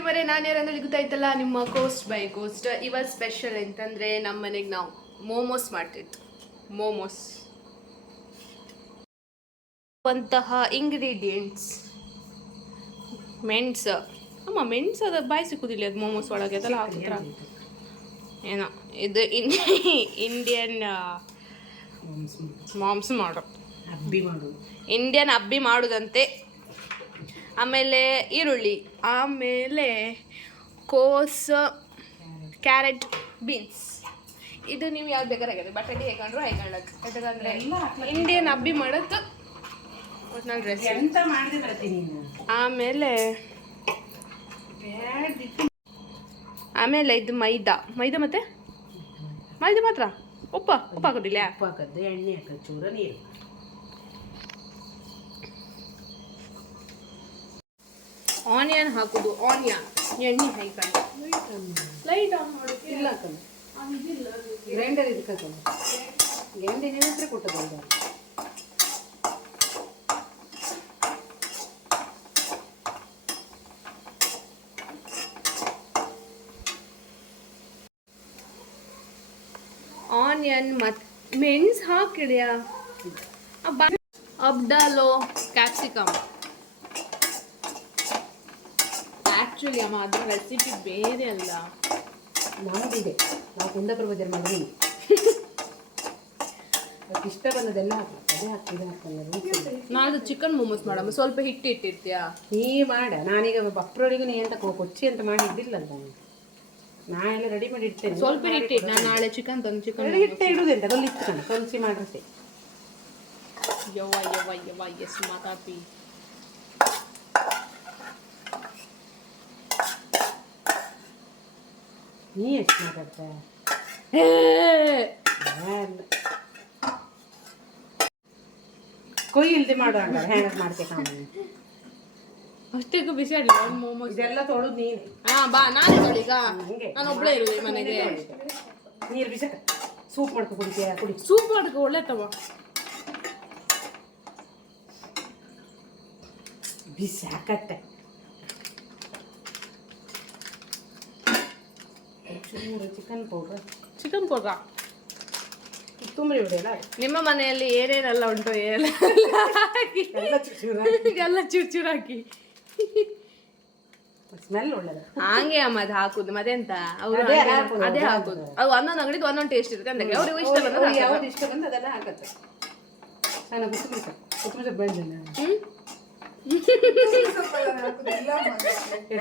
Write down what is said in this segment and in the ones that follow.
ಇರುವರೆ ನಾನು ಯಾರಂದ್ರೆ ಗೊತ್ತಾಯ್ತಲ್ಲ ನಿಮ್ಮ ಕೋಸ್ಟ್ ಬೈ ಕೋಸ್ಟ್. ಇವತ್ತು ಸ್ಪೆಷಲ್ ಅಂತಂದರೆ ನಮ್ಮ ಮನೆಗೆ ನಾವು ಮೋಮೋಸ್ ಮಾಡ್ತಿತ್ತು. ಮೋಮೋಸ್ ಅಂತಹ ಇಂಗ್ರೀಡಿಯೆಂಟ್ಸ್ ಮೆಣಸು. ಅಮ್ಮ ಮೆಣಸು ಅದು ಬಾಯಿ ಸಿಕ್ಕುದಿಲ್ಲ, ಅದು ಮೋಮೋಸ್ ಒಳಗೆ ಅದೆಲ್ಲ ಹಾಕಿದ್ರ ಏನೋ. ಇದು ಇಂಡಿಯನ್ ಮಾಮ್ಸ್ ಮಾಡು ಇಂಡಿಯನ್ ಅಬ್ಬಿ ಮಾಡೋದಂತೆ. ಆಮೇಲೆ ಈರುಳ್ಳಿ, ಆಮೇಲೆ ಕೋಸು, ಕ್ಯಾರೆಟ್, ಬೀನ್ಸ್. ಇದು ನೀವು ಯಾವ್ದು ಬೇಕಾರಾಗಿದೆ ಬಟಾಟೆ ಹೇಗೊಂಡ್ರು ಹೇಗೊಂಡಕ್ಕೆ. ಯಾಕಂದರೆ ಇಂಡಿಯನ್ ಅಬ್ಬಿ ಮಾಡೋದು ಒಟ್ನಲ್ಲಿ ಡ್ರೆಸ್. ಆಮೇಲೆ ಇದು ಮೈದಾ ಮತ್ತೆ ಮೈದಾ ಮಾತ್ರ. ಉಪ್ಪು ಹಾಕೋದಿಲ್ಲ, ಉಪ್ಪು ಹಾಕೋದು, ಎಣ್ಣೆ ಹಾಕೋದು, ಚೂರ ನೀರು. ಆನಿಯನ್ ಹಾಕೋದು, ಆನಿಯನ್ ಎಣ್ಣೆ ಹಾಕೊಂಡು ಲೈಟ್ ಆನ್ ಮಾಡೋದು. ಇಲ್ಲ ಹಾಕೋದು, ಗ್ರೈಂಡರ್ ಇದಕ್ಕೆ ಹಾಕೋದು. ಗ್ರೈಂಡರ್ ಏನಾದ್ರೆ ಕೊಟ್ಟದಲ್ಲ. ಆನಿಯನ್ ಮತ್ತು ಮೆಣಸು ಹಾಕಿಡ್ಯಾ. ಅಬ್ಡಾಲೋ ಕ್ಯಾಪ್ಸಿಕಮ್. ಆ್ಯಕ್ಚುಲಿ ಅಮ್ಮ ಅದರ ರೆಸಿಪಿ ಬೇರೆ ಅಲ್ಲ, ನಮಗಿದೆ. ನಾವು ಕುಂದಾಪುರ ಬಜಾರ್ ಮಾಡಿ ಇಷ್ಟ ಬಂದದೆಲ್ಲ ಅದೇ ಹಾಕ್ತಿದ್ದೆ. ನಾನು ಚಿಕನ್ ಮೋಮೋಸ್ ಮಾಡಮ್ಮ. ಸ್ವಲ್ಪ ಹಿಟ್ಟು ಇಟ್ಟಿರ್ತೀಯಾ ನೀ ಮಾಡ. ನಾನೀಗ ಬಪ್ರೊಳಗೂ ನೀ ಅಂತ ಕೊಚ್ಚಿ ಅಂತ ಮಾಡಿದ್ದಿಲ್ಲಲ್ಲ, ನಾ ಎಲ್ಲ ರೆಡಿ ಮಾಡಿ ಇಡ್ತೇನೆ. ಸ್ವಲ್ಪ ಹಿಟ್ಟು ಇಟ್ಟು ನಾನು ನಾಳೆ ಚಿಕನ್ ತಂದು ಚಿಕನ್ ಹಿಟ್ಟೆ ಇಡುವುದೆಂತ ಅಲ್ಲಿ ಇಟ್ಕೊಂಡು ಕೊಂಚಿ ಮಾಡ್ರಷ್ಟೇ. ಯವ್ವ ಎಷ್ಟು ಮಾತಾಡ್ತಿ. ನೀ ಎಷ್ಟು ಮಾತಾಡ್ತಾ ಕೊಯ್ಯಿ ಇಲ್ದೆ ಮಾಡುವಾಗ ಹೆಂಗ್ ಮಾಡ್ತೇವೆ ನಾವು. ಅಷ್ಟೇಗೂ ಬಿಸಿ ಅಲ್ಲ ಮೋಮೋಸ್. ಇದೆಲ್ಲ ತೊಳೆದು ನೀನು. ಬಾ ನಾನು ತೊಳಿಗ, ನಾನು ಒಬ್ಬಳೇ ಇರುವೆ ಮನೆಗೆ. ನೀರು ಬಿಸಿ ಸೂಪ್ ಮಾಡ್ಕೊ ಕುಡಿತೀಯ, ಕುಡಿ. ಸೂಪ್ ಮಾಡ್ಕೊ ಒಳ್ಳೆತವ. ಬಿಸಿ ಹಾಕತ್ತೆ. ಚಿಕನ್ ಪೌಡ್ರಾ ತುಂಬರಿ ಹೊಡೆಯಲ್ಲ. ನಿಮ್ಮ ಮನೆಯಲ್ಲಿ ಏನೇನೆಲ್ಲ ಉಂಟು ಎಲ್ಲ ಚೂರು ಹಾಕಿ ಸ್ಮೆಲ್ ಒಳ್ಳೆದ. ಹಂಗೆ ಅಮ್ಮ ಅದು ಹಾಕುದು ಮತ್ತೆಂತ. ಅವರು ಅದೇ ಹಾಕುದು. ಅವು ಒಂದೊಂದು ಅಂಗಡಿದು ಒಂದೊಂದು ಟೇಸ್ಟ್ ಇರುತ್ತೆ. ಅಂದ್ರೆ ಅವ್ರಿಗೆ ಇಷ್ಟ ಬಂದ ಯಾವ್ದು ಇಷ್ಟ ಬಂದು ಅದೆಲ್ಲ ಹಾಕತ್ತೆ. ನಾನು ಕೊತ್ತಂಬರಿ ಬೆಳೆದಿಲ್ಲ,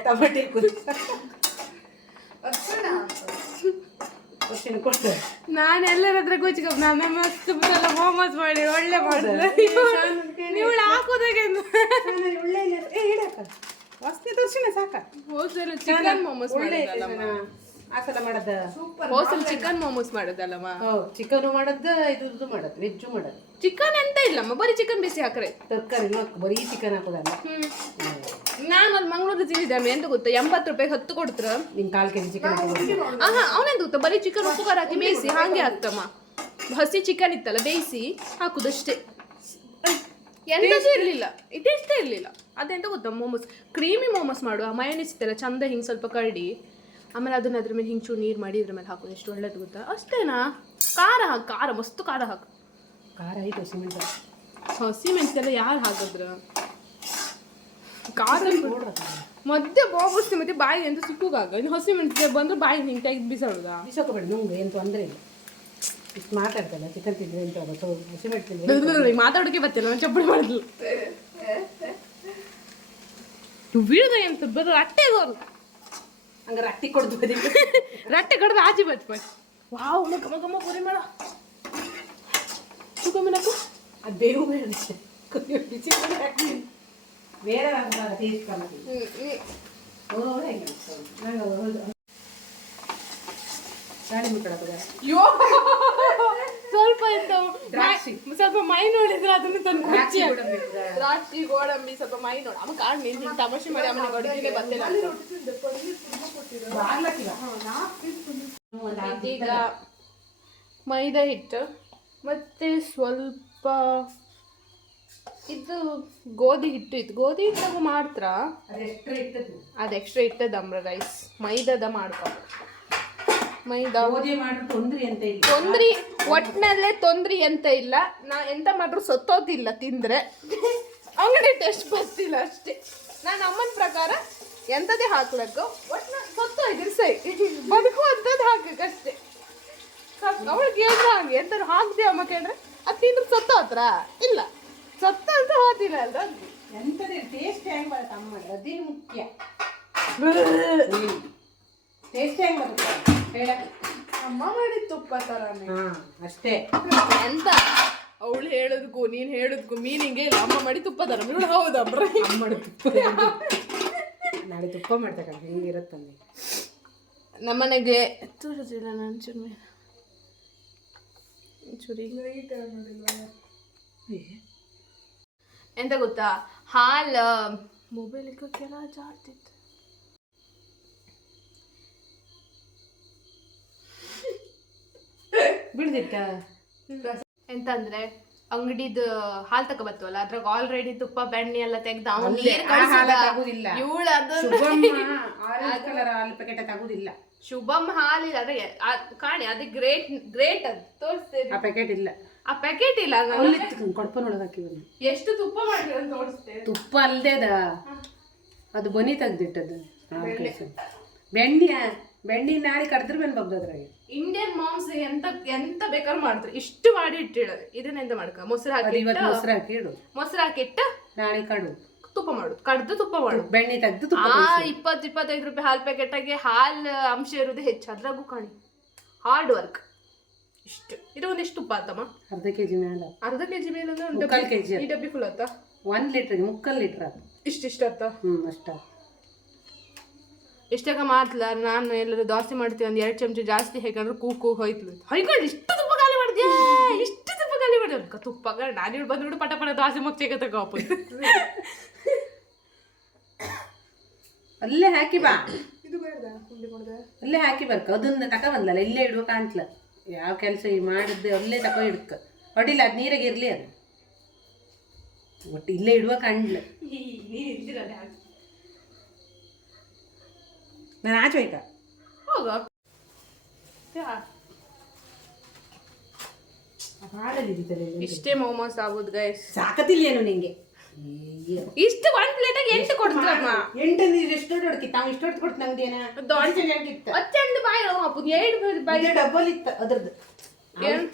ಟೊಮೆಟೊ ಕೊಡ್ತಾರೆ. ನಾನು ಎಲ್ಲರ ಹತ್ರ ಕೂಚಿಕ ನನ್ನ ಮಸ್ತ್ ಮೋಮೋಸ್ ಮಾಡಿ ಒಳ್ಳೆ ಮಾಡಿದ್ರೆ ನೀವು ಹಾಕೋದಾಗೆ ವಸ್ತಿ ತೋರಿಸಿನ ಸಾಕ. ಹೋಸಲು ಚಿಕನ್ ಮೋಮೋಸ್ ಹಾಕಲ್ಲ ಮಾಡದ. ಹೋಸಲು ಚಿಕನ್ ಮೋಮೋಸ್ ಮಾಡೋದಲ್ಲಮ್ಮ. ಚಿಕನ್ ಮಾಡದ, ಇದು ಮಾಡದ್, ವೆಜ್ಜು ಮಾಡದ್. ಚಿಕನ್ ಎಂತ ಇಲ್ಲಮ್ಮ, ಬರೀ ಚಿಕನ್ ಬಿಸಿ ಹಾಕ್ರೆ. ತರಕಾರಿ ಬರೀ ಚಿಕನ್ ಹಾಕೋದಲ್ಲ. ನಾನು ಅಲ್ಲಿ ಮಂಗಳೂರು ತಿಂದಿದ್ದೆ. ಎಂತ ಗೊತ್ತಾ, 80 ರೂಪಾಯಿಗೆ 10 ಕೊಡ್ತಾರ. ನಿನ್ 1/4 kg ಚಿಕನ್ ಅವನೆಂತ ಗೊತ್ತಾ, ಬರೀ ಚಿಕನ್ ಉಪ್ಪು ಖಾರ ಹಾಕಿ ಬೇಯಿಸಿ ಹಾಗೆ ಹಾಕ್ತಮ್ಮ. ಹಸಿ ಚಿಕನ್ ಇತ್ತಲ್ಲ ಬೇಯಿಸಿ ಹಾಕುದಷ್ಟೇ. ಎಂತದೇ ಇರಲಿಲ್ಲ, ಇಷ್ಟೇ ಇರಲಿಲ್ಲ. ಅದೆಂತ ಗೊತ್ತಾ, ಮೋಮೋಸ್ ಕ್ರೀಮಿ ಮೋಮೋಸ್ ಮಾಡುವ ಮಯೋನೀಸ್ ಇತ್ತಲ್ಲ ಚಂದ ಹಿಂಗೆ ಸ್ವಲ್ಪ ಕರಡಿ, ಆಮೇಲೆ ಅದನ್ನ ಅದ್ರ ಮೇಲೆ ಹಿಂಗೆ ಚೂರು ನೀರು ಮಾಡಿ ಇದ್ರ ಮೇಲೆ ಹಾಕೋದು. ಎಷ್ಟು ಒಳ್ಳೇದು ಗೊತ್ತಾ. ಅಷ್ಟೇನಾ. ಖಾರ ಹಾಕು, ಖಾರ ಮಸ್ತು ಖಾರ ಹಾಕು. ಖಾರ ಐತೆ ಹಸಿಮೆಣಸೆಲ್ಲ ಯಾರು ಹಾಕಿದ್ರ ಖಾರ ಮಧ್ಯೆ ಬಾಬುಸ್ತಿ ಮತ್ತೆ ಬಾಯಿ ಅಂತ ಸಿಕ್ಕುಗಾಗ. ಇನ್ನು ಹಸಿಮೆಣಸೆ ಬಂದ್ರೆ ಬಾಯಿ ಹಿಂಗೆ ತೆಗೆದು ಬಿಸಾಡುದಾ. ಬಿಸಾಕೋಬೇಡ, ನಂಗೆ ಏನು ತೊಂದರೆ ಇಲ್ಲ. ಇಷ್ಟು ಮಾತಾಡ್ತಲ್ಲ ಚಿಕನ್ ತಿಂದ್ರೆ ಎಂತ ಹಸಿಮೆಣಸು ಮಾತಾಡೋಕೆ ಬರ್ತಿಲ್ಲ. ನಾನು ಚಪ್ಪಡಿ ಮಾಡಿದ್ಲು ಬೀಳದ ಎಂತ ಬರೋ ರಟ್ಟೆ ಗೋರು ಹಂಗ ರಟ್ಟಿ ಕೊಡ್ದು ರಟ್ಟೆ ಕಡ್ದು ಆಚೆ ಬಚ್ ವಾವ್ ಗಮ ಗಮ ಪೂರಿ ಮಾಡ ಸುಗಮನಕು. ಅದು ಬೇವು ಬೇಡ ಬಿಸಿ ಬೇರೆ ಟೇಸ್ಟ್ ಕಮ್ಮಿ. ಸ್ವಲ್ಪ ಸ್ವಲ್ಪ ಮೈ ನೋಡಿದ್ರೆ ಅದನ್ನು ತಂದು ದ್ರಾಕ್ಷಿ ಗೋಡಂಬಿ ಸ್ವಲ್ಪ ಮೈ ನೋಡ ಅಮ್ಮ ಕಾಡ್ ನಿಂತು ತಮಾಷೆ ಮಾಡಿ ಅಮ್ಮನ ಗಡಿಗೆ ಬರ್ತೇನೆ. ಈಗ ಮೈದಾ ಹಿಟ್ಟು ಮತ್ತೆ ಸ್ವಲ್ಪ ಇದು ಗೋಧಿ ಹಿಟ್ಟು ಇತ್ತು, ಗೋಧಿ ಹಿಟ್ಟಾಗ ಮಾಡ್ತಾರ ಅದು ಎಕ್ಸ್ಟ್ರಾ ಇಟ್ಟದಮ್ರ ರೈಸ್ ಮೈದಾದ ಮಾಡ್ಕೊ ಮೈದಾ ತೊಂದ್ರಿ ಒಟ್ಟಿನಲ್ಲೇ ತೊಂದ್ರಿ ಎಂತ ಇಲ್ಲ. ನಾ ಎಂತ ಮಾಡ್ರು ಸತ್ತೋದಿಲ್ಲ ತಿಂದ್ರೆ, ಅಂಗಡಿ ಟೆಸ್ಟ್ ಬರ್ತಿಲ್ಲ ಅಷ್ಟೇ. ನಾನು ಅಮ್ಮನ ಪ್ರಕಾರ ಎಂಥದೇ ಹಾಕ್ಬೇಕು, ಒಟ್ಟಿನ ಸತ್ತೋಯ್ತು ಸೈ ಬದುಕುವಂಥದ್ದು ಹಾಕಕ್ಕಷ್ಟೇ. ಅವಳು ಕೇಳಿದ್ರೆ ಹಾಗೆ ಎಂತಾರು ಹಾಕ್ದೆ ಅಮ್ಮ ಕೇಳಿದ್ರೆ ಅದು ತಿಂದ್ರೆ ಸತ್ತೋತ್ರ ಇಲ್ಲ, ಸತ್ತ ಅಂತ ಹೋದಿಲ್ಲ ಅಲ್ರ ಎಂತದೇ ಟೇಸ್ಟ್ ಹೆಂಗ್ ಬರುತ್ತೆ ಅಮ್ಮ, ಅದೇ ಮುಖ್ಯ. ಟೇಸ್ಟ್ ಹೆಂಗ್ ಬರುತ್ತೆ ಹೇಳಕ್ಕೆ, ಅಮ್ಮ ಮಾಡಿದ ತುಪ್ಪ ತರಾನೆ ಅಷ್ಟೇ. ಎಂತ ಅವಳು ಹೇಳೋದಕ್ಕೂ ನೀನು ಹೇಳೋದಕ್ಕೂ ಮೀನಿಂಗೇ ಇಲ್ಲ. ಅಮ್ಮ ಮಾಡಿ ತುಪ್ಪ ತರ ಹೌದಮ್ರ, ಅಮ್ಮ ತುಪ್ಪ ನಾಳೆ ತುಪ್ಪ ಮಾಡ್ತಕ್ಕ ಹೆಂಗಿರುತ್ತಂದ್ರೆ ನಮ್ಮನೆಗೆ ತೋರಿಸಿಲ್ಲ ನಾನು ಚೂರು ಚೂರಿ ಎಂತ ಗೊತ್ತಾ, ಹಾಲು ಮೊಬೈಲ್ ಕೆಲ ಜಾರ್ತಿತ್ತು. ಬಿಡ್ದಿಟ್ಟ ಎಂತ ಅಂದ್ರೆ ಅಂಗಡಿದ ಹಾಲ್ ತಕ ಬರ್ತವಲ್ಲ, ಅದ್ರಾಗ ಆಲ್ರೆಡಿ ತುಪ್ಪ ಬೆಣ್ಣೆ ಎಲ್ಲ ತೆಗ್ದು ಅವ್ನು ನೀರ್ ಇವಳು ತಗುದಿಲ್ಲ. ಶುಭಂ ಹಾಲಿಲ್ಲ ಅದ್ರೆ ಕಾಣಿ ಅದು ಗ್ರೇಟ್ ಅದು ತೋರಿಸ್ತೇನೆ. ಆ ಪ್ಯಾಕೆಟ್ ಇಲ್ಲ, ಆ ಪ್ಯಾಕೆಟ್ ಇಲ್ಲ ಕೊಡಪ ನೋಡೋದಕ್ಕೆ ಎಷ್ಟು ತುಪ್ಪ ಮಾಡಿ ಅಂತ ತೋರಿಸ್ತೇನೆ. ತುಪ್ಪ ಅಲ್ದೇದ ಅದು ಬನಿ ತೆಗ್ದಿಟ್ಟದ್ದು ಬೆಣ್ಣಿ ನಾಳೆ ಕಡ್ದ್ರ ಬೆನ್ ಬಗ್ದದ್ರಾಗ. ಇಂಡಿಯನ್ ಮಾಮ್ಸ್ ಎಂತ ಎಂತ ಬೇಕಾದ್ರೂ ಮಾಡ್ತಾರೆ, ಇಷ್ಟು ಮಾಡಿ ಇಟ್ಟಿಡ. ಇದನ್ನ ಎಂತ ಮಾಡ್ಕ ಮೊಸರು ಹಾಕಿ ಮೊಸರು ಹಾಕಿಟ್ಟು ನಾಳೆ ಕಡು ತುಪ್ಪ ಮಾಡು, ಕಡ್ದು ತುಪ್ಪ ಮಾಡು, ಬೆಣ್ಣೆ ತೆಗ್ದು 20-25 ರೂಪಾಯಿ ಹಾಲ್ ಪ್ಯಾಕೆಟಾಗೆ ಹಾಲು ಅಂಶ ಇರುವುದು ಹೆಚ್ಚು, ಅದ್ರಾಗೂ ಕಾಣಿ ಹಾರ್ಡ್ ವರ್ಕ್. ಇಷ್ಟು ಇದು ಒಂದಿಷ್ಟು ತುಪ್ಪ ಆತಮ್ಮ, ಅರ್ಧ ಕೆಜಿ ಮೇಲೆ ಅಂದ್ರೆ ಈ ಡಬ್ಬಿ ಫುಲ್ ಆತ 1 ಲೀಟರ್ 3 ಲೀಟರ್ ಇಷ್ಟಿಷ್ಟ ಆತ. ಅಷ್ಟ ಇಷ್ಟಾಗ ಮಾಡ್ತಿಲ್ಲ. ನಾನು ಎಲ್ಲರೂ ದೋಸೆ ಮಾಡ್ತೀವಿ, ಒಂದು 2 ಚಮಚ ಜಾಸ್ತಿ ಹೇಗಂದ್ರೆ ಕೂಗು ಹೋಯ್ತು ಹೊಯ್ಕೊಂಡು ಇಷ್ಟು ತುಪ್ಪ ಖಾಲಿ ಮಾಡಿದ್ಯಾ, ಇಷ್ಟು ತುಪ್ಪ ಖಾಲಿ ಮಾಡಿದ ತುಪ್ಪ ನಾನು ಬಂದ್ಬಿಡು ಪಟ ಪಟ ದೋಸೆ ಮುಚ್ಚೇಗ ತಗೋಪ ಅಲ್ಲೇ ಹಾಕಿ ಬಾ, ಇದು ಬೇಡ ಅಲ್ಲೇ ಹಾಕಿ ಬರ್ಕ. ಅದನ್ನ ತಕ ಬಂದಲ್ಲ ಇಲ್ಲೇ ಇಡುವ ಕಾಣ್ತಲ, ಯಾವ ಕೆಲಸ ಮಾಡಿದ್ದೆ ಅಲ್ಲೇ ತಕೋ ಇಡ್ಕ ಹೊಡಿಲ್ಲ, ಅದು ನೀರಾಗ ಇರ್ಲಿ ಅದು ಒಟ್ಟು ಇಲ್ಲೇ ಇಡುವ ಕಾಣ್ಲ. ನಾನು ಆಚೆ ಹೋಯ್ಕ ಹೋಗ ಇಷ್ಟೇ ಮೋಮೋಸ್ ಆಗೋದು ಗೈಸ್. ಸಾಕತಿಲ್ಲೇನು ನಿಂಗೆ ಇಷ್ಟು 1 ಪ್ಲೇಟಾಗಿ 8 ಕೊಡ್ತಾರಮ್ಮ. 8 ನೀರು ಎಷ್ಟು ಹೊಡ್ಕಿ ತಾವು ಇಷ್ಟು ಹೊಡ್ದು ಕೊಡ್ತು ನಂಗೇನ ಅಚ್ಚಂದು ಬಾಯಿ ಅಪ್ಪು 7 ಬಾಯಿ ಡಬ್ಬಲ್ ಇತ್ತು ಅದ್ರದ್ದು 1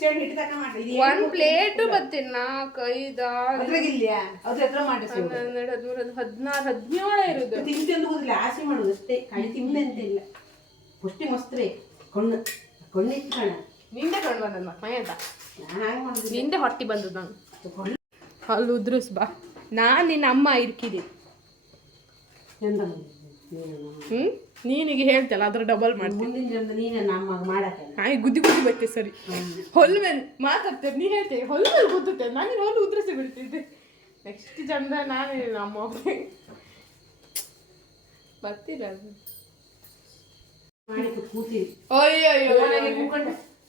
ಪ್ಲೇಟ್ ಮತ್ತೆ 4 5 ಅದ್ರಾಗಿಲ್ಯಾ ಅದ್ರ ಹತ್ರ ಮಾಡಿ 12 13 14 15 17 ಇರುದು ತಿಂದು ಹೋದ್ರೆ ಆಸೆ ಮಾಡುದು ಅಷ್ಟೇ, ಕಳಿ ತಿಂದೆ ಅಂತ ಇಲ್ಲ. ಪುಷ್ಟಿ ಮಸ್ತ್ರೆ ಕೊಂಡಿಟ್ಕಣ ನಿಂದೆ ಕಣ್ಣು ಬಂದಮ್ಮ ಮೈಯದ ನಾನು ಹಾಗೆ ಮಾಡುದು, ನಿಂದೆ ಹೊಟ್ಟಿ ಬಂದದ್ದು ನಾನು ಅಲ್ಲಿ ಉದ್ರಸ್ ಬಾ. ನಾನು ನಿನ್ನ ಅಮ್ಮ ಇರ್ಕಿದೆ ನೀನಿಗೆ ಹೇಳ್ತಲ್ಲ ಅದ್ರ ಡಬಲ್ ಮಾಡ್ತೀನಿ. ನೀನು ನಮ್ಮ ಮಾಡಕ್ಕೆ ಹಾಗೆ ಗುದ್ದಿ ಬತ್ತೆ ಸರಿ ಹೊಲ್ ಮೇಲೆ ಮಾತಾಡ್ತೇನೆ, ನೀ ಹೇಳ್ತೇವೆ ಹೊಲ್ ಮೇಲೆ ಗುದ್ದುತ್ತೆ, ನಾನು ಹೊಲ್ ಉದ್ರಸಿ ಬಿಡ್ತಿದ್ದೆ. ನೆಕ್ಸ್ಟ್ ಚಂದ ನಾನು ನಮ್ಮ ಬರ್ತೀರ ಕೂತೀವಿ.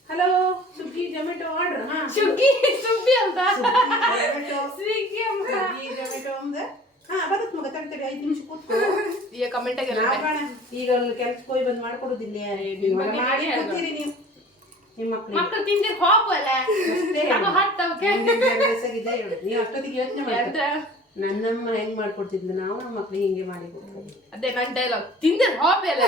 Hello Swiggy Zomato order. ಸ್ವಿಗ್ಗಿ ಅಂತ ಸ್ವಿಗ್ಗಿ ಜೊಮ್ಯಾಟೊ ಅಂದ ಬದಕ್ ಮಗ ತಡ್ತೇವೆ 5 ನಿಮಿಷ ಕೂತ್ಕೊ. ಈಗ ಕಮೆಂಟ್ ಆಗಿ ಈಗ ಕೆಲ್ಸಕ್ಕೆ ಹೋಗಿ ಬಂದು ಮಾಡ್ಕೊಡುದಿಲ್ಲ, ಮಾಡಿ ಕೂತೀರಿ ನೀವು. ನಿಮ್ಮ ಮಕ್ಕಳು ತಿಂದಿರ್ ಹೋಗಲ್ಲ ನೀವು ಅಷ್ಟೊತ್ತಿಗೆ ಯೋಚನೆ ಮಾಡ್ತಾರೆ ನನ್ನಮ್ಮ ಹೆಂಗ್ ಮಾಡ್ಕೊಡ್ತಿದ್ಲು, ನಾವು ನಮ್ಮ ಮಕ್ಳಿಗೆ ಹಿಂಗೆ ಮಾಡಿ ಕೊಡ್ತೀವಿ. ಅದೇ ನನ್ನ ಡೈಲಾಗ್ ತಿಂದಿರ್ ಹೋಗಲ್ಲ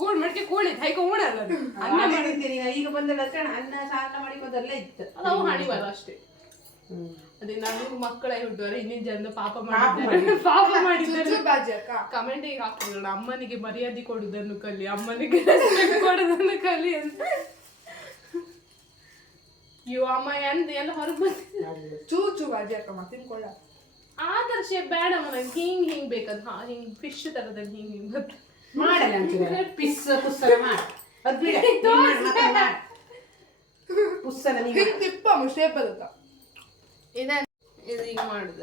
ಕೂಡ್ ಮಡಿಕೆ ಕೂಡಿದ್ ಹೈಕೊ ಉಣಲ್ಲ ಅನ್ನ ಮಾಡಿದ್ದೀನಿ. ಈಗ ಬಂದಲ್ಲ ಅನ್ನ ಸಾರ ಮಾಡಿಕೋದಲ್ಲೇ ಇತ್ತು, ನಾವು ಹಾಣಿಬಾರ ಅಷ್ಟೇ. ಅದೇ ನಾನು ಮಕ್ಕಳ ಹುಟ್ಟುವರೆ ಇನ್ನೇನು ಜನ ಪಾಪ ಮಾಡಿದ್ದಾರೆ. ಕಮೆಂಟ್ ಈಗ ಹಾಕ್ತಿದ್ರು ಅಮ್ಮನಿಗೆ ಮರ್ಯಾದೆ ಕೊಡುದನ್ನು ಕಲಿ, ಅಮ್ಮನಿಗೆ ಕೊಡುದನ್ನು ಕಲಿ ಅಂತ. ಇವು ಅಮ್ಮ ಎಲ್ಲ ಹೊರಗೆ ಬಂದ ಚೂಚು ಬಾಜಿ ಅಕ್ಕಮ್ಮ ತಿನ್ಕೊಳ್ಳ ಆದರ್ಶ ಬೇಡ ನಂಗೆ ಹಿಂಗ್ ಬೇಕದ್ ಹಿಂಗ್ ಫಿಶ್ ತರದಲ್ಲಿ ಹಿಂಗ್ ಮಾಡಲ್ಲ ಪಿಸ್ ಪುಸ್ತಕ ಮಾಡಿ ಪುಸ್ತಕ ತಿಪ್ಪ ಶೇಪ್ ಅದಕ್ಕ ಇದು ಈಗ ಮಾಡುದ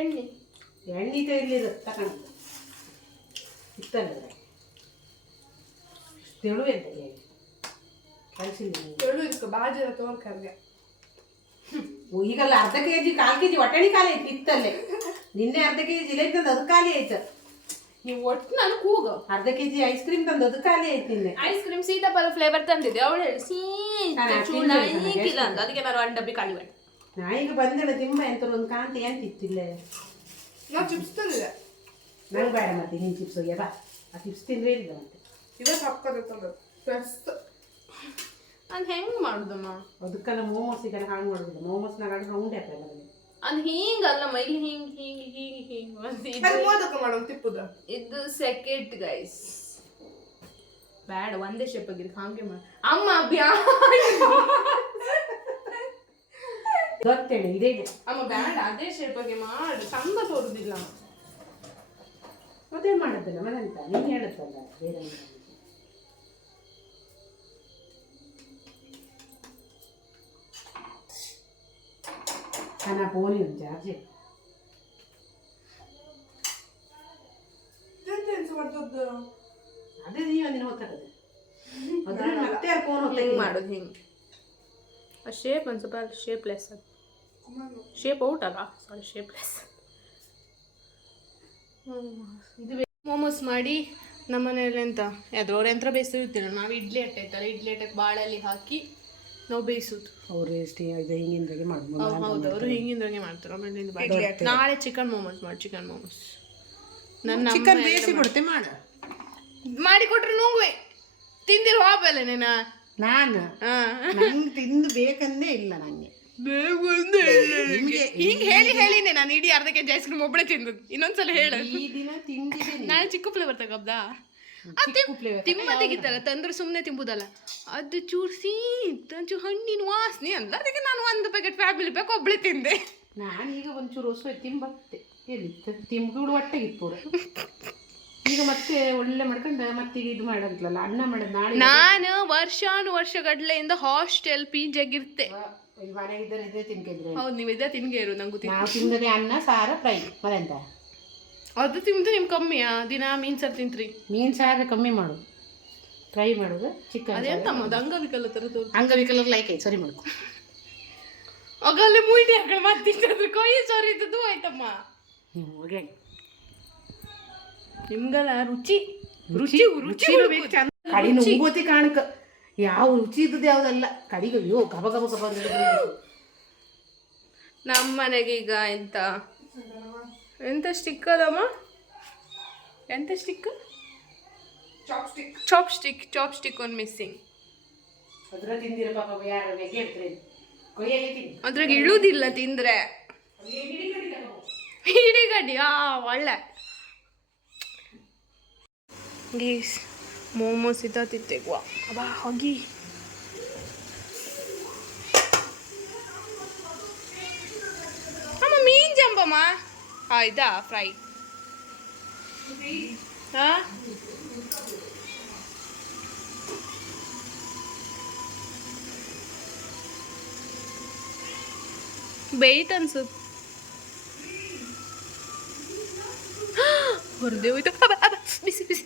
ಎಣ್ಣೆ ಇರ್ಲಿದು ತಗೊಂಡು ಇತ್ತಲ್ಲ ತೆಳು ಎಂತ ಕಳಿಸಿಲ್ಲ ತೆಳು ಇದಕ್ಕೆ ಬಾಜರ ತೋರ್ಕರ್ಗೆ ಈಗಲ್ಲ ಅರ್ಧ ಕೆಜಿ 1/4 ಕೆಜಿ ಒಟ್ಟಣಿ ಖಾಲಿ ಐತಿ ಇತ್ತಲ್ಲೇ. ನಿನ್ನೆ ಅರ್ಧ ಕೆಜಿ ಜಿಲೇಬಿ ತಂದು ಅದು ಖಾಲಿ ಆಯ್ತು. ನೀವು ಒಟ್ಟು ನಾನು ಕೂಗ ಅರ್ಧ ಕೆಜಿ ಐಸ್ ಕ್ರೀಮ್ ತಂದು ಅದು ಖಾಲಿ ಆಯ್ತು ನಿನ್ನೆ. ಐಸ್ ಕ್ರೀಮ್ ಸೀತಾಫಲ ಫ್ಲೇವರ್ ತಂದಿದ್ದೆ. ಅವಳು ಹೇಳಿ ಚೂಡ ಈಗಿಲ್ಲ ಅಂತ, ಅದಕ್ಕೆ ನಾನು 1 ಡಬ್ಬಿ ಖಾಲಿ ಮಾಡಿ. ನಾ ಈಗ ಬಂದೇಳ ತಿಂಬ ಎಂತ ಒಂದು ಕಾಂತಿ ಎಂತಿತ್ತಿಲ್ಲ. ನಾ ಚಿಪ್ಸ್ ತಂದಿದೆ. ನಂಗೆ ಬೇಡ ಮತ್ತೆ ನೀನು ಚಿಪ್ಸ್ ಹೋಗ್ಯ ಬಾ. ಆ ಚಿಪ್ಸ್ ತಿಂದ್ರೆ ಇಲ್ಲ ಮತ್ತೆ ಇದೇ ತಪ್ಪದ ಪ್ಲಸ್ ಅದು ಹೆಂಗೆ ಮಾಡುದಮ್ಮ? ಅದಕ್ಕೆಲ್ಲ ಮೋಮೋಸಿಗೆಲ್ಲ ಹಾಳು ಮಾಡೋದಿಲ್ಲ. ಮೋಮೋಸ್ನಾಗ ರೌಂಡ್ ಹಾಕಲ್ಲ ಅದು ಹಿಂಗಲ್ಲಮ್ಮ, ಇಲ್ಲಿ ಹಿಂಗ್ ಮಾಡೋದು ತಿಪ್ಪುದ. ಇದು ಸೆಕೆಂಡ್ ಗೈಸ್ ಬ್ಯಾಡ, ಒಂದೇ ಶೇಪ್ ಆಗಿರಿ ಹಾಗೆ ಮಾಡಿ ಅಮ್ಮ. ಗೊತ್ತೇಳಿ ಇದೇ ಅಮ್ಮ ಬ್ಯಾಡ, ಅದೇ ಶೇಪ್ ಆಗಿ ಮಾಡು, ಚಂದ ತೋರುದಿಲ್ಲ. ಮತ್ತೇ ಮಾಡೋದಿಲ್ಲ ಮನೆಂತ ನೀನು ಹೇಳುತ್ತಲ್ಲ ಬೇರೆ. ನಾನು ಫೋನಿ ಒಂದು ಚಾರ್ಜ್ ಅದೇ ನೀವು ಅದನ್ನ ಹೋಗ್ತದೆ. ಅದ್ರ ಮತ್ತೆ ಯಾರು ಫೋನ್ ಹಿಂಗೆ ಮಾಡೋದು ಹಿಂಗೆ. ಆ ಶೇಪ್ ಒಂದು ಸ್ವಲ್ಪ ಶೇಪ್ಲೆಸ್ ಅದು. ಶೇಪ್ ಔಟ್ ಅಲ್ಲ, ಸಾರಿ ಶೇಪ್ಲೆಸ್. ಇದು ಮೋಮೋಸ್ ಮಾಡಿ ನಮ್ಮ ಮನೆಯಲ್ಲಿ ಎಂತ ಯಾವ್ದ್ರವ್ರು ಯಂತ್ರ ಬೇಯಿಸಿರ್ತೀರ. ನಾವು ಇಡ್ಲಿ ಅಟ್ಟೆ ಇರ್ತಾರೆ, ಇಡ್ಲಿ ಅಟ್ಟಕ್ಕೆ ಬಾಳೆಲ್ಲಿ ಹಾಕಿ ನಾವು ಬೇಯಿಸೋದು. ಅವ್ರು ಎಷ್ಟು ಇದು ಹಿಂಗಿಂದಾಗೆ ಮಾಡ್ಬೋದು. ಹೌದು, ಅವರು ಹಿಂಗಿಂದಾಗೆ ಮಾಡ್ತಾರೆ. ಆಮೇಲೆ ನಾಳೆ ಚಿಕನ್ ಮೋಮೋಸ್ ಮಾಡಿ. ಚಿಕನ್ ಮೋಮೋಸ್ ನನ್ನ ಚಿಕನ್ ಬೇಯಿಸಿ ಕೊಡ್ತೆ ಮಾಡಿ ಕೊಟ್ರೆ ನುಂಗುವೆ ತಿಂದಿರೋ ಹಾಬಲ್ಲ ನೀನು. ನಾನು ನಂಗೆ ತಿಂದು ಬೇಕಂದೇ ಇಲ್ಲ. ನಂಗೆ ಹಿಂಗೆ ಹೇಳಿ ಹೇಳಿನೇ ನಾನು ಇಡೀ ಅರ್ಧ ಕೆಜಿ ಐಸ್ ಕ್ರೀಮ್ ಒಬ್ಬಳೆ ತಿಂದದ್ದು. ಇನ್ನೊಂದ್ಸಲ ಹೇಳು. ಈ ದಿನ ತಿಂದಿದ್ದೇನೆ. ನಾಳೆ ಚಿಕ್ಕ ಫ್ಲೇವರ್ ತಗಬ್ದಾ? ತಿಮ್ಮ ತೆಗಿತಲ್ಲ ತಂದ್ರೆ ಸುಮ್ಮನೆ ತಿಂಬುದಲ್ಲ. ಅದು ಚೂರ್ಸಿ ಒಂಚೂರು ಹಣ್ಣಿನ ವಾಸನೆ ಅಂತ, ಅದಕ್ಕೆ ನಾನು 1 ಪ್ಯಾಕೆಟ್ ಫ್ಯಾಮಿಲಿ ಪ್ಯಾಕ್ ಒಬ್ಬಳೆ ತಿಂದೆ. ನಾನೀಗ ಒಂಚೂರು ಹೊಸ ತಿಂಬತ್ತೆ ಎಲ್ಲಿತ್ತು ತಿಂಬುಗಳು ಒಟ್ಟೆಗಿತ್ತು. ಈಗ ಮತ್ತೆ ಒಳ್ಳೆ ಮಾಡ್ಕೊಂಡು ಮತ್ತೆ ಇದು ಮಾಡಂತಲ್ಲ ಅನ್ನ ಮಾಡೋದು. ನಾಳೆ ನಾನು ವರ್ಷಗಡ್ಲೆಯಿಂದ ಹಾಸ್ಟೆಲ್ ಪಿಜಿಯಾಗಿರ್ತೆ. ಮನೆಗಿದ್ದರೆ ಇದೇ ತಿನ್ಕಿದ್ರೆ. ಹೌದು, ನೀವು ಇದೇ ತಿನ್ಗೇರು. ನಂಗೂ ನಾವು ತಿಂದರೆ ಅನ್ನ ಸಾರ ಫ್ರೈ ಮರೆಂತ ಅದು ತಿಂದು ನಿಮ್ಗೆ ಕಮ್ಮಿಯಾ? ದಿನ ಮೀನು ಸಾರು ತಿಂತ್ರಿ? ಮೀನು ಸಾರು ಕಮ್ಮಿ ಮಾಡೋದು, ಫ್ರೈ ಮಾಡೋದು. ಚಿಕನ್ ಅದೆಂತಮ್ಮ ಅದು ಅಂಗವಿಕಲ ಥರ ತೋರು. ಅಂಗವಿಕಲರ್ ಲೈಕ್ ಆಯ್ತು ಸರಿ ಮಾಡ್ಕೊ. ಆಗಲ್ಲೇ ಮೂಡಿ ಹಾಕೊಂಡು ಮತ್ತೆ ಕೊಯ್ಯ ಸಾರಿ ಇದ್ದದ್ದು ಆಯ್ತಮ್ಮ. ಹೋಗಿ ನಿಮ್ಗಲ್ಲ ರುಚಿ ರುಚಿ ರುಚಿ ಕಡಿ ನುಂಗೋತಿ ಕಾಣಕ ಯಾವ ರುಚಿ ಇದ್ದದ್ದು ಯಾವುದಲ್ಲ. ಕಡಿಗೆ ಅಯ್ಯೋ ಗಬ ಗಬ ಗಬ. ನಮ್ಮ ಮನೆಗೆ ಈಗ ಎಂತ ಸ್ಟಿಕ್ ಅದಮ್ಮ? ಎಂತ ಸ್ಟಿಕ್? ಚಾಪ್ ಸ್ಟಿಕ್ ಒಂದು ಮಿಸ್ಸಿಂಗ್. ಅದ್ರಾಗ ಇಳುವುದಿಲ್ಲ ತಿಂದ್ರೆ. ಹಿಡಿಗಡ್ಡಿ ಒಳ್ಳೆ ಗೀಸ್ ಮೋಮೋಸ್ ಇದ್ದ ತಿಂತೆಗುವ ಅಬ್ಬಾ ಹೋಗಿ. ಅಮ್ಮ ಮೀನ್ ಜಂಬಮ್ಮ. ಇದಾ ಫ್ರೈ. ಹಾಂ ಬೇಯ್ತು ಅನ್ಸುತ್ತೆ. ಹೊರದೆ ಹೋಯ್ತು. ಬಿಸಿ ಬಿಸಿ.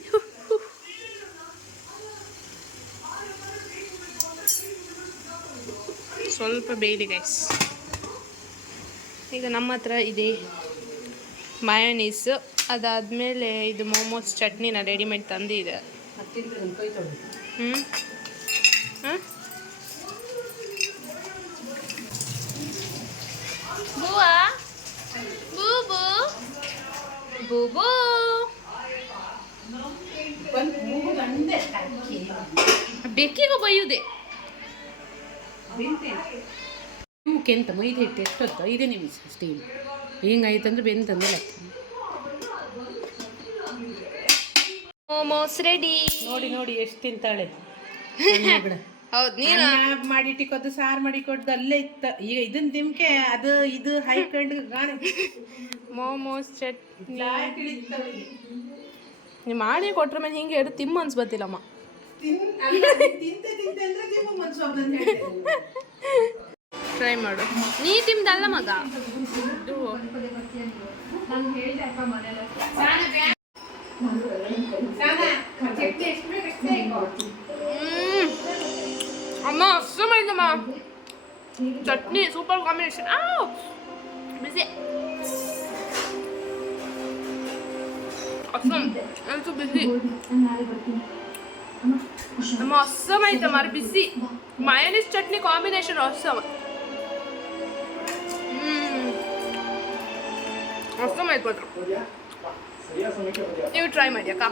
ಸ್ವಲ್ಪ ಬೇಯ್ಲಿ ಗೈಸ್. ಈಗ ನಮ್ಮ ಹತ್ರ ಇದೆ ಮಯೋನೀಸ್. ಅದಾದಮೇಲೆ ಇದು ಮೋಮೋಸ್ ಚಟ್ನಿನ ರೆಡಿಮೇಡ್ ತಂದಿದೆ. ಹಾಂ ಬೂವಾ ಬೂಬು ಬೂಬು ಬೆಕ್ಕಿಗೆ ಬೈಯುವುದೇ. ಇವಕ್ಕೆಂತ ಮೈದೆ ಹಿಟ್ಟು ಎಷ್ಟೊತ್ತು? 5 ನಿಮಿಷ ಸ್ಟೀಮ್. ಹಿಂಗಾಯ್ತಂದ್ರೆ ಬೆಂತಂದ್ರೆ ಲೆಕ್ಕ. ಮೋಮೋಸ್ ರೆಡಿ. ನೋಡಿ ಎಷ್ಟು ತಿಂತಾಳೆ. ಹೌದು, ನೀನು ಮಾಡಿಟ್ಟಿಕೊದ್ದು ಸಾರು ಮಾಡಿಕೊಡ್ದು ಅಲ್ಲೇ ಇತ್ತ. ಈಗ ಇದನ್ನ ತಿಮ್ಕೆ ಅದು ಇದು ಹೈಕಂಡು ಮೋಮೋಸ್ ಚಟ್ನಿ ನೀವು ಮಾಡಿ ಕೊಟ್ರ ಮೇಲೆ ಹಿಂಗೆ ಇಡು ತಿಮ್ಮ ಅನ್ಸ್ಬತ್ತಿಲ್ಲಮ್ಮ. ಟ್ರೈ ಮಾಡು. ನೀ ತಿಂದಲ್ಲ ಮಗ. ಅಮ್ಮ ಅಷ್ಟು ಮಾಡಿದಮ್ಮ. Chutney super combination. ಬಿಸಿ ಅಂತೂ ಬಿಸಿ ನಮ್ಮ ಅಸ್ಸಮ್ ಐತೆ ಮಾರಿ ಬಿಸಿ mayonnaise chutney combination awesome. Awesome ಆಯ್ತು ಮಾತ್ರ. ನೀವು ಟ್ರೈ ಮಾಡಿ ಅಕ್ಕ,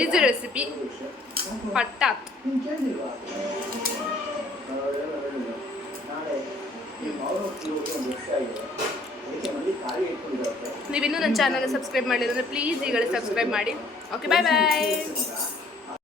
ಈಸಿ ರೆಸಿಪಿ, ಪಟ್ಟಾತ್. ನೀವಿನ್ನೂ ನನ್ನ ಚಾನಲ್ನ ಸಬ್ಸ್ಕ್ರೈಬ್ ಮಾಡಿದ್ರೆ ಪ್ಲೀಸ್ ಈಗಲೇ ಸಬ್ಸ್ಕ್ರೈಬ್ ಮಾಡಿ. ಓಕೆ, ಬಾಯ್ ಬಾಯ್.